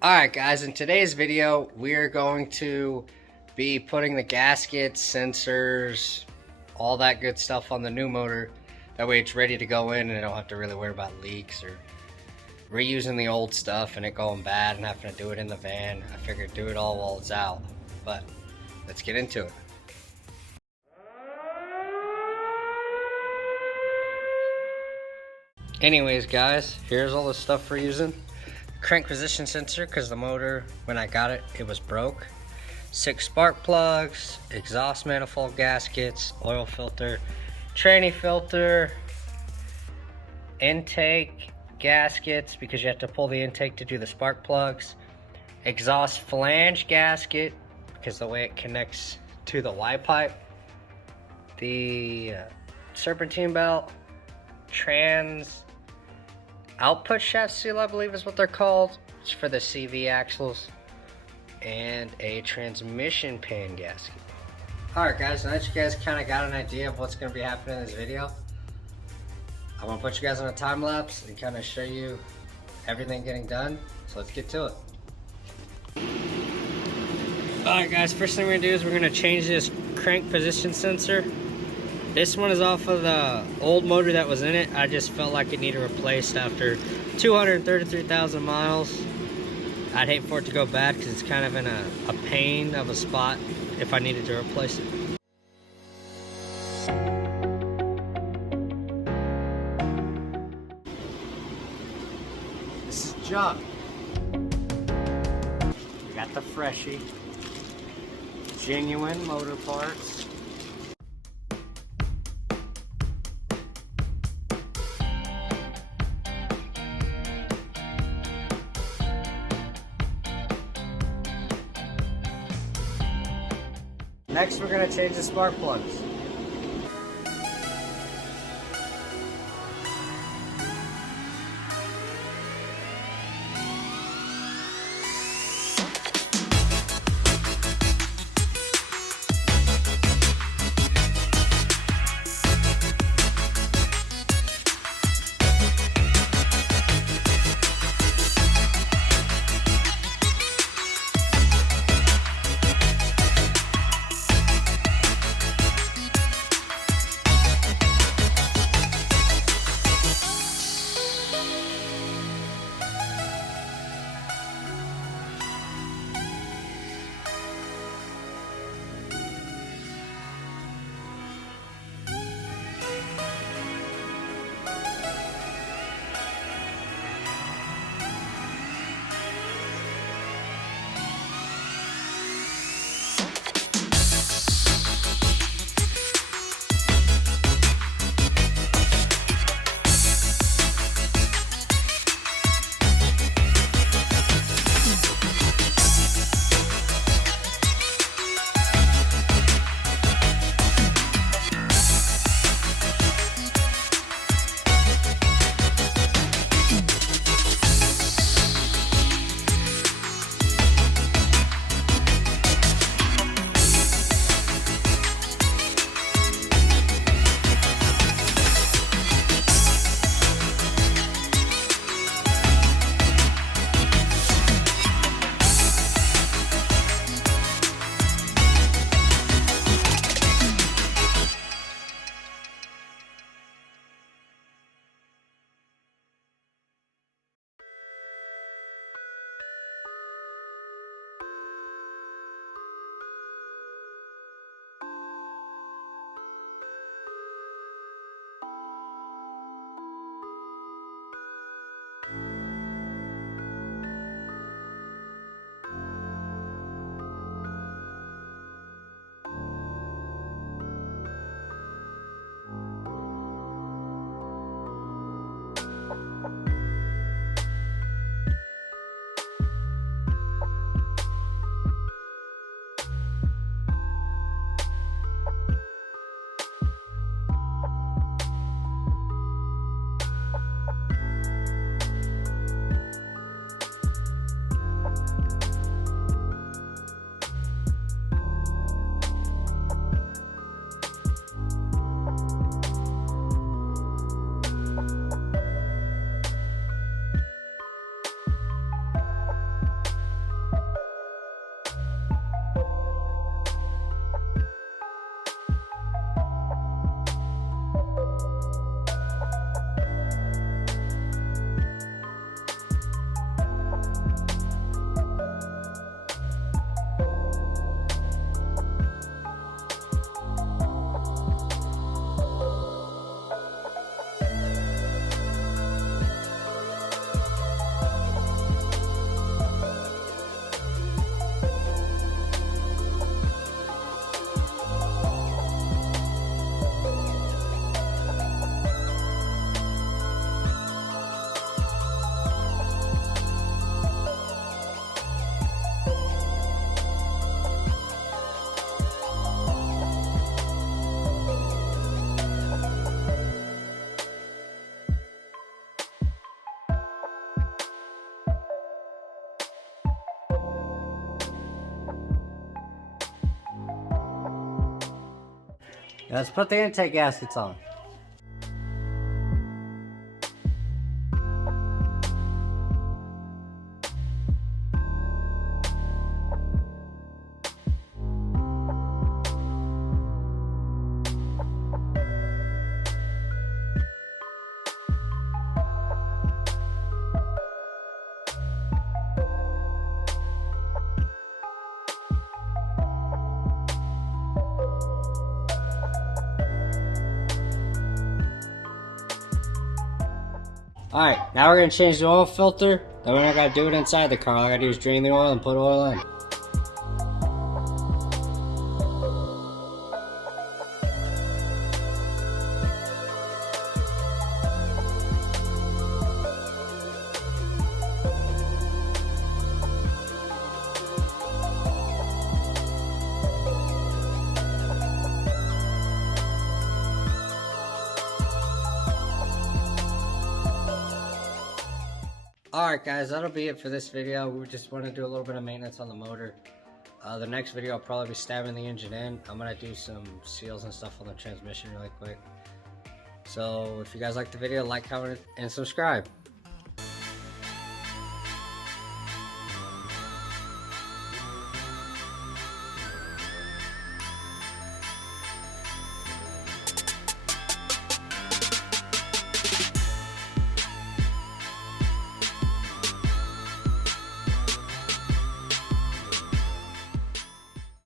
Alright guys, in today's video we're going to be putting the gaskets, sensors, all that good stuff on the new motor. That way it's ready to go in and I don't have to really worry about leaks or reusing the old stuff and it going bad and having to do it in the van. I figured do it all while it's out. But let's get into it. Anyways guys, here's all the stuff we're using. Crank position sensor, because the motor, when I got it, it was broke. 6 spark plugs, exhaust manifold gaskets, oil filter, tranny filter, intake gaskets, because you have to pull the intake to do the spark plugs, exhaust flange gasket, because the way it connects to the Y pipe, the serpentine belt, trans output shaft seal, I believe is what they're called. It's for the CV axles, and a transmission pan gasket. Alright guys, now that you guys kind of got an idea of what's going to be happening in this video, I'm going to put you guys on a time lapse and kind of show you everything getting done. So let's get to it. Alright guys, first thing we're going to do is we're going to change this crank position sensor. This one is off of the old motor that was in it. I just felt like it needed replaced after 233,000 miles. I'd hate for it to go bad because it's kind of in a pain of a spot if I needed to replace it. This is junk. We got the freshie. Genuine motor parts. Next, we're going to change the spark plugs. Let's put the intake gaskets on. Alright, now we're going to change the oil filter. Then we're not going to do it inside the car. All I got to do is drain the oil and put oil in. Alright guys, that'll be it for this video. We just want to do a little bit of maintenance on the motor. The next video I'll probably be stabbing the engine in. I'm going to do some seals and stuff on the transmission really quick. So if you guys like the video, like, comment, and subscribe.